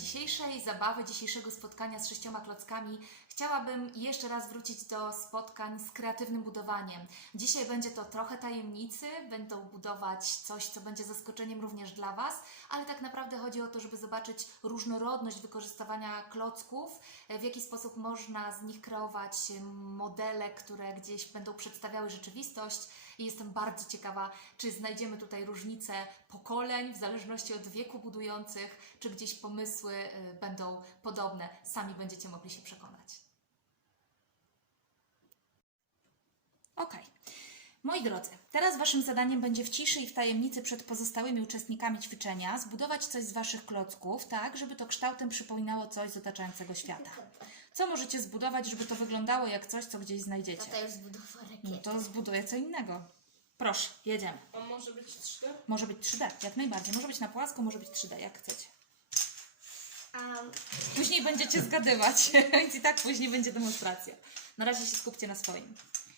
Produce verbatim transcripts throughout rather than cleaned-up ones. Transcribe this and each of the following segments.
dzisiejszej zabawy, dzisiejszego spotkania z sześcioma klockami chciałabym jeszcze raz wrócić do spotkań z kreatywnym budowaniem. Dzisiaj będzie to trochę tajemnicy, będą budować coś, co będzie zaskoczeniem również dla Was, ale tak naprawdę chodzi o to, żeby zobaczyć różnorodność wykorzystywania klocków, w jaki sposób można z nich kreować modele, które gdzieś będą przedstawiały rzeczywistość. I jestem bardzo ciekawa, czy znajdziemy tutaj różnice pokoleń, w zależności od wieku budujących, czy gdzieś pomysły y, będą podobne. Sami będziecie mogli się przekonać. Ok. Moi drodzy, teraz Waszym zadaniem będzie w ciszy i w tajemnicy przed pozostałymi uczestnikami ćwiczenia zbudować coś z Waszych klocków, tak, żeby to kształtem przypominało coś z otaczającego świata. Co możecie zbudować, żeby to wyglądało jak coś, co gdzieś znajdziecie? Tata już zbudował rakietę. No to zbuduję co innego. Proszę, jedziemy. A może być trzy D? Może być trzy D, jak najbardziej. Może być na płasko, może być trzy D, jak chcecie. Um, Później będziecie zgadywać, więc i tak później będzie demonstracja. Na razie się skupcie na swoim.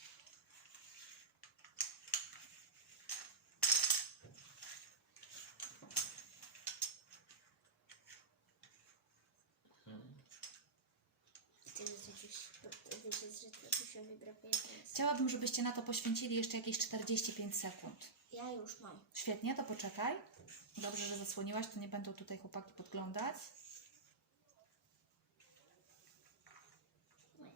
wiecie, że tatusiowi brakuje teraz. Chciałabym, żebyście na to poświęcili jeszcze jakieś czterdzieści pięć sekund. Ja już mam. Świetnie, to poczekaj. Dobrze, że zasłoniłaś, to nie będą tutaj chłopaki podglądać. Moje.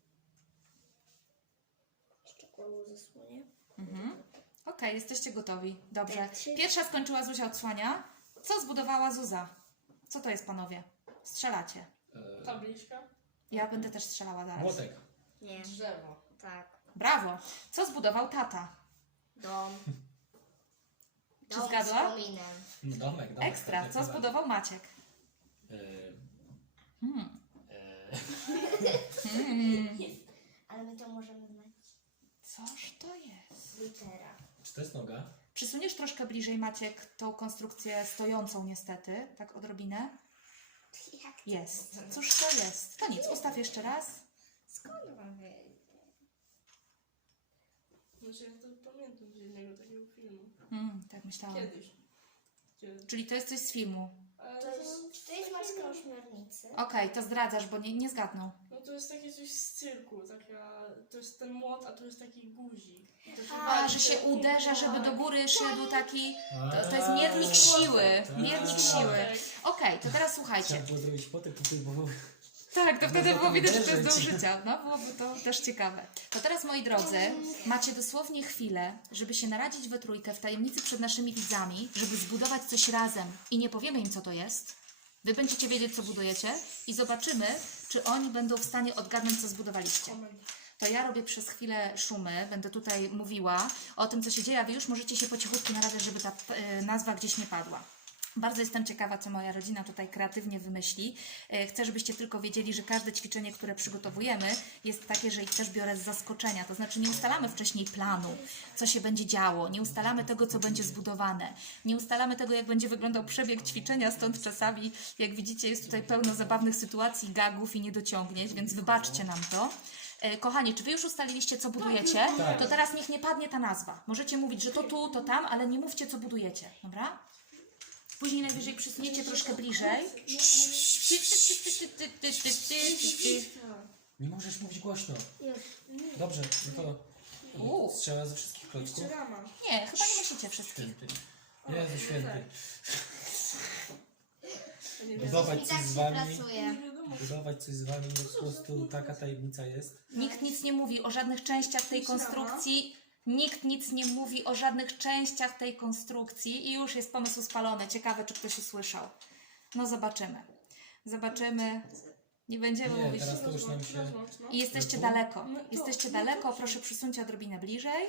Jeszcze koło zasłonię. Mhm. Ok, jesteście gotowi. Dobrze. Tak, trzy- Pierwsza skończyła, Zuzia odsłania. Co zbudowała Zuza? Co to jest, panowie? Strzelacie. E, Tabliczka? Ja będę też strzelała zaraz. Młotek. Nie. Drzewo. Tak. Brawo. Co zbudował tata? Dom. Czy Dom zgadła? z kominem. Domek, domek. Ekstra. tak, Co jak najbardziej. zbudował Maciek? E, Hmm. e, Hmm. Ale my to możemy znać. Coż to jest? Litera. Czy to jest noga? Przysuniesz troszkę bliżej, Maciek, tą konstrukcję stojącą niestety, tak odrobinę. Jak to Jest. Cóż to jest? To nic, ustaw jeszcze raz. Skąd mam wiedzieć? Znaczy ja to pamiętam z jednego takiego filmu. Hmm, tak myślałam. Kiedyś. Gdzie... Czyli to jest coś z filmu. Ale To jest, to jest maska ośmiornicy. Okej, to zdradzasz, bo nie, nie zgadnął. No to jest takie coś z cyrku, taka... To jest ten młot, a tu jest taki guzik. I to się A, wali, że się to- uderza, żeby do góry szedł taki... To, to jest A, miernik siły. tak. Miernik siły. Okej, to teraz słuchajcie. Trzeba było zrobić potek, to by było... Tak, to wtedy Można było tam widać, że to jest do uderzyć. użycia. No, byłoby to też ciekawe. To teraz, moi drodzy, macie dosłownie chwilę, żeby się naradzić we trójkę w tajemnicy przed naszymi widzami, żeby zbudować coś razem i nie powiemy im, co to jest. Wy będziecie wiedzieć, co budujecie i zobaczymy, czy oni będą w stanie odgadnąć, co zbudowaliście. To ja robię przez chwilę szumy, będę tutaj mówiła o tym, co się dzieje, a Wy już możecie się po cichutku naradzać, żeby ta e, nazwa gdzieś nie padła. Bardzo jestem ciekawa, co moja rodzina tutaj kreatywnie wymyśli. E, Chcę, żebyście tylko wiedzieli, że każde ćwiczenie, które przygotowujemy, jest takie, że ich też biorę z zaskoczenia. To znaczy nie ustalamy wcześniej planu, co się będzie działo, nie ustalamy tego, co będzie zbudowane, nie ustalamy tego, jak będzie wyglądał przebieg ćwiczenia, stąd czasami, jak widzicie, jest tutaj pełno zabawnych sytuacji, gagów i niedociągnięć, więc wybaczcie nam to. E, Kochani, czy Wy już ustaliliście, co budujecie? Tak. To teraz niech nie padnie ta nazwa. Możecie mówić, że to tu, to tam, ale nie mówcie, co budujecie, dobra? Później najwyżej przysuniecie troszkę bliżej. Nie możesz mówić głośno. Już. Dobrze, no to... U. Strzela ze wszystkich klocków? Jeszcze rama. Nie, chyba nie musicie wszystkich. Święty. Jezu święty. Ja nie wiem. Budować I coś tak z się Wami... pracuje. Nie wiadomo. Budować coś z Wami, po prostu taka tajemnica jest. Nikt nic nie mówi o żadnych częściach tej konstrukcji. Nikt nic nie mówi o żadnych częściach tej konstrukcji i już jest pomysł spalony. Ciekawe, czy ktoś usłyszał. No zobaczymy. Zobaczymy. Nie będziemy Nie, mówić. teraz to już nam się... Rozłącz, no. I jesteście Tu? daleko. No to- Jesteście no to daleko. dobrze. Proszę przysuńcie odrobinę bliżej.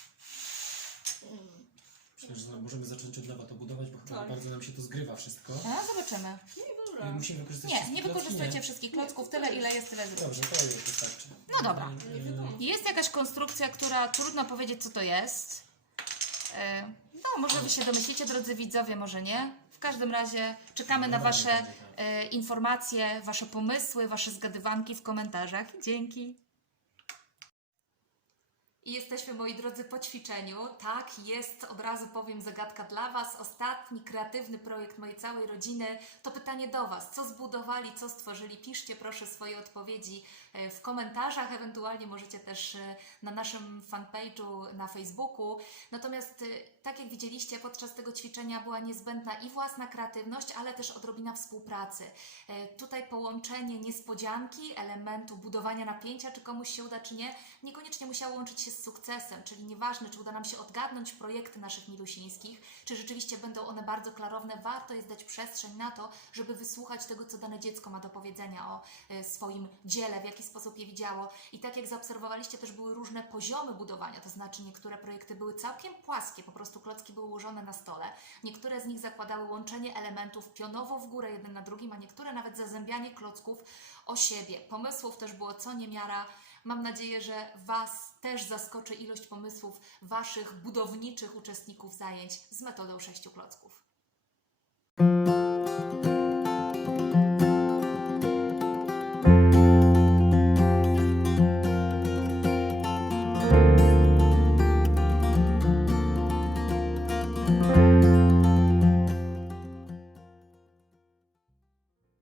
Myślę, że możemy zacząć od lewa to budować, bo chyba Tak. bardzo nam się to zgrywa wszystko. No, zobaczymy. Nie, dobra. Musimy wykorzystać Nie, wszystkie nie klocki, wykorzystujcie nie? wszystkich klocków. Tyle, ile jest, tyle zróbcie. Dobrze, to już wystarczy. No dobra. Nie wiadomo. Jest jakaś konstrukcja, która trudno powiedzieć, co to jest. E, No, może Wy się domyślicie, drodzy widzowie, może nie. W każdym razie czekamy na Wasze e, informacje, Wasze pomysły, Wasze zgadywanki w komentarzach. Dzięki. I jesteśmy, moi drodzy, po ćwiczeniu. Tak, jest, od razu powiem, zagadka dla Was. Ostatni kreatywny projekt mojej całej rodziny. To pytanie do Was. Co zbudowali, co stworzyli? Piszcie proszę swoje odpowiedzi e, w komentarzach. Ewentualnie możecie też e, na naszym fanpage'u na Facebooku. Natomiast, e, tak jak widzieliście, podczas tego ćwiczenia była niezbędna i własna kreatywność, ale też odrobina współpracy. E, Tutaj połączenie niespodzianki, elementu budowania napięcia, czy komuś się uda, czy nie, niekoniecznie musiało łączyć się z sukcesem, czyli nieważne, czy uda nam się odgadnąć projekty naszych milusińskich, czy rzeczywiście będą one bardzo klarowne, warto jest dać przestrzeń na to, żeby wysłuchać tego, co dane dziecko ma do powiedzenia o e, swoim dziele, w jaki sposób je widziało. I tak jak zaobserwowaliście, też były różne poziomy budowania, to znaczy niektóre projekty były całkiem płaskie, po prostu klocki były ułożone na stole, niektóre z nich zakładały łączenie elementów pionowo w górę jeden na drugim, a niektóre nawet zazębianie klocków o siebie. Pomysłów też było co niemiara. Mam nadzieję, że Was też zaskoczy ilość pomysłów Waszych budowniczych uczestników zajęć z metodą sześciu klocków.